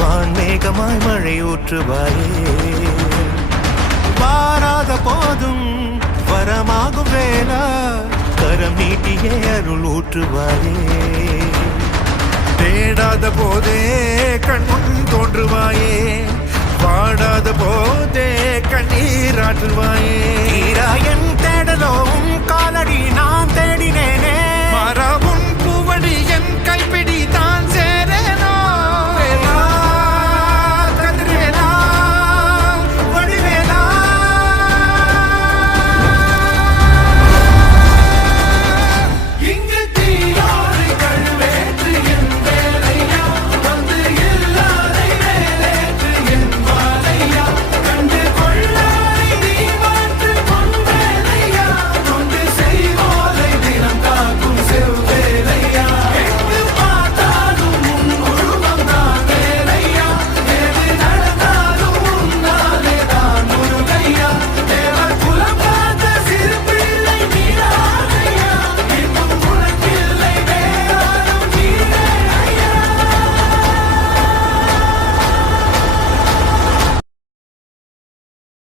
வான்மேகமாய் மழை ஊற்றுவாயே வாராத போதும் வரமாகும் வேளா கரம் நீட்டியே அருள் ஊற்றுவாயே தேடாத போதே கண்முன் தோன்றுவாயே பாடாத போதே கண்ணீராற்றுவாயே என் தேடலும் காலடி நான் தேடினேனே மரபு